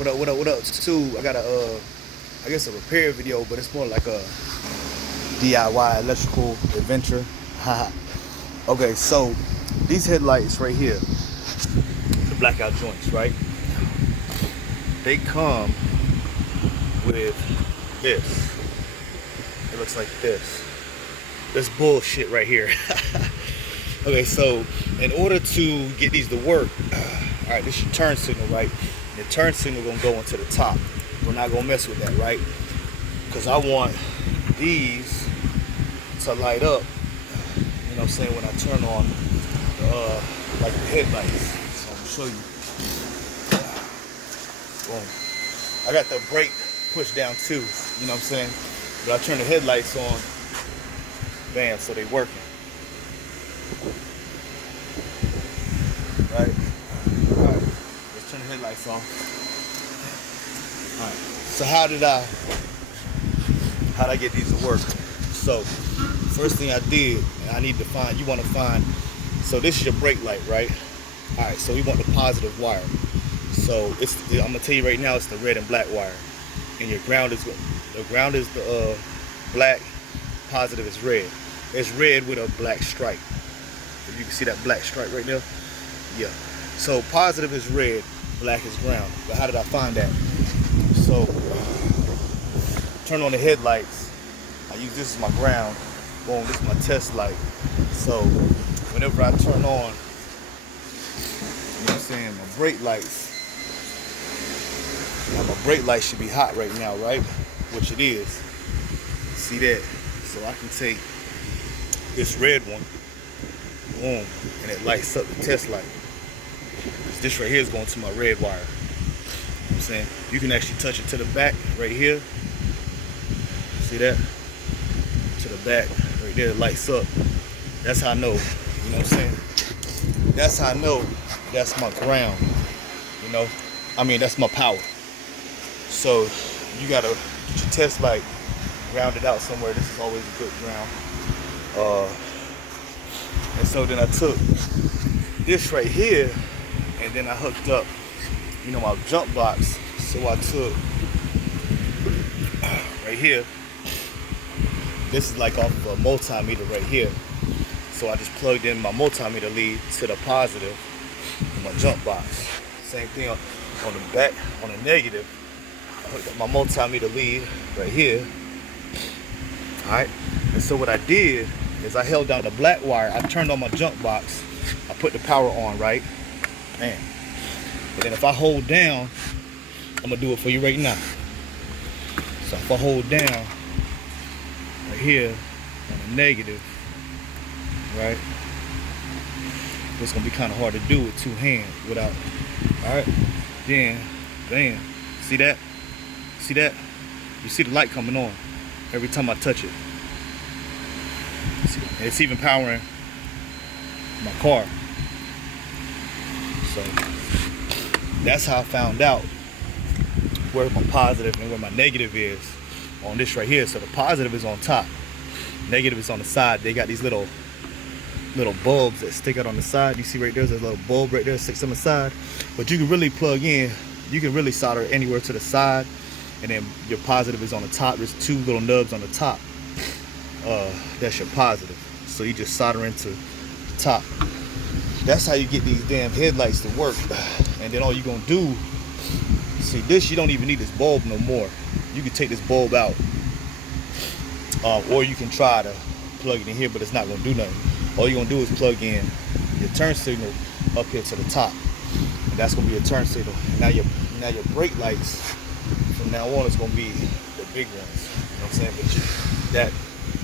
What up? Too, I got I guess a repair video, but it's more like a DIY electrical adventure. Haha. Okay, so these headlights right here, the blackout joints, right? They come with this. It looks like this. This bullshit right here. Okay, so in order to get these to work, all right, this is your turn signal, right? The turn signal gonna go into the top. We're not gonna mess with that, right? Because I want these to light up, you know what I'm saying, when I turn on like the headlights. So I'm gonna show you. Boom. I got the brake pushed down too, you know what I'm saying? But I turn the headlights on, bam, so they working. Right? Alright, let's turn the headlights on. Alright, so how did I get these to work? So, first thing I did, I need to find, you want to find, so this is your brake light, right? Alright, so we want the positive wire. So, I'm going to tell you right now, it's the red and black wire. And your ground is, the black, positive is red. It's red with a black stripe. If you can see that black stripe right there. Yeah. So positive is red, black is ground. But how did I find that? So turn on the headlights. I use this as my ground. Boom, this is my test light. So whenever I turn on, you know what I'm saying, my brake lights. Now my brake light should be hot right now, right? Which it is. See that? So I can take this red one, boom, and it lights up the test light. This right here is going to my red wire. You know what I'm saying? You can actually touch it to the back right here. See that? To the back right there, it lights up. That's how I know. You know what I'm saying? That's how I know that's my ground. You know? I mean, that's my power. So you gotta get your test light grounded out somewhere. This is always a good ground. And so then I took this right here and then I hooked up, you know, my jump box. So I took right here, this is like off of a multimeter right here. So I just plugged in my multimeter lead to the positive in my jump box. Same thing on the back, on the negative. I hooked up my multimeter lead right here. Alright, and so what I did is I held down the black wire, I turned on my jump box, I put the power on, right? Man. And then if I hold down, I'm gonna do it for you right now. So if I hold down right here on the negative, right? It's gonna be kind of hard to do with two hands without, alright? Then, bam, see that? See that? You see the light coming on every time I touch it. It's even powering my car. So that's how I found out where my positive and where my negative is on this right here. So the positive is on top, negative is on the side. They got these little bulbs that stick out on the side. You see right there's a little bulb right there sticks on the side. But you can really plug in, you can really solder anywhere to the side. And then your positive is on the top. There's two little nubs on the top. That's your positive. So you just solder into the top. That's how you get these damn headlights to work. And then all you're gonna do, see this, you don't even need this bulb no more. You can take this bulb out. Or you can try to plug it in here, but it's not gonna do nothing. All you're gonna do is plug in your turn signal up here to the top. And that's gonna be a turn signal. Now your brake lights, from now on, it's gonna be the big ones. You know what I'm saying? But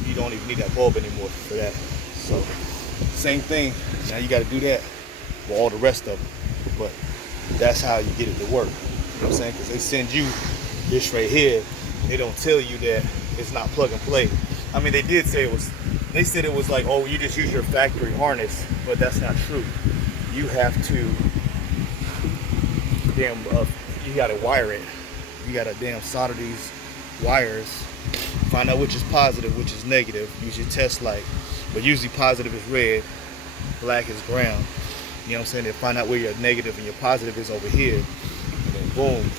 you don't even need that bulb anymore for that. So same thing. Now you got to do that with all the rest of them. But that's how you get it to work. You know what I'm saying? Because they send you this right here. They don't tell you that it's not plug and play. I mean, they did say it was. They said it was like, oh, you just use your factory harness, but that's not true. You have to you got to wire it. You got to damn solder these wires. Find out which is positive, which is negative. Use your test light. But usually positive is red, black is ground. You know what I'm saying? Then find out where your negative and your positive is over here. And then boom,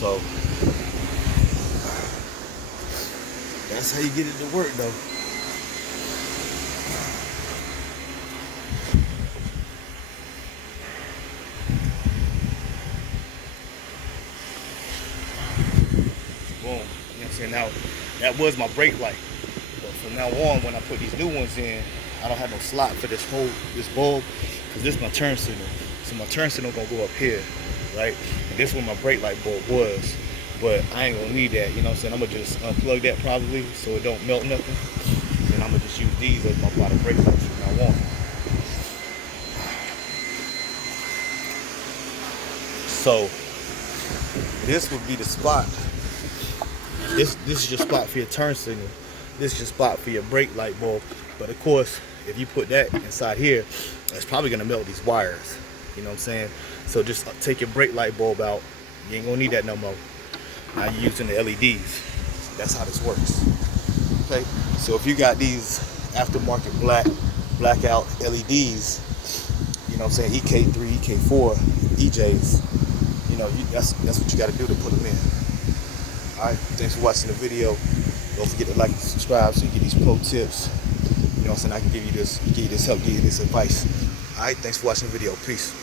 So that's how you get it to work though. Boom. You know what I'm saying? Now, that was my brake light. But from now on, when I put these new ones in, I don't have no slot for this bulb, because this is my turn signal. So my turn signal gonna go up here, right? And this is where my brake light bulb was. But I ain't gonna need that, you know what I'm saying? I'm gonna just unplug that probably so it don't melt nothing. And I'm gonna just use these as my bottom brake lights from now on. So this would be the spot. This is your spot for your turn signal. This is your spot for your brake light bulb. But of course, if you put that inside here, it's probably gonna melt these wires. You know what I'm saying? So just take your brake light bulb out. You ain't gonna need that no more. Now you're using the LEDs. That's how this works. Okay? So if you got these aftermarket blackout LEDs, you know what I'm saying, EK3, EK4, EJs, you know, that's what you gotta do to put them in. Alright, thanks for watching the video. Don't forget to like and subscribe so you get these pro tips. You know what I'm saying? I can give you this help, give you this advice. Alright, thanks for watching the video. Peace.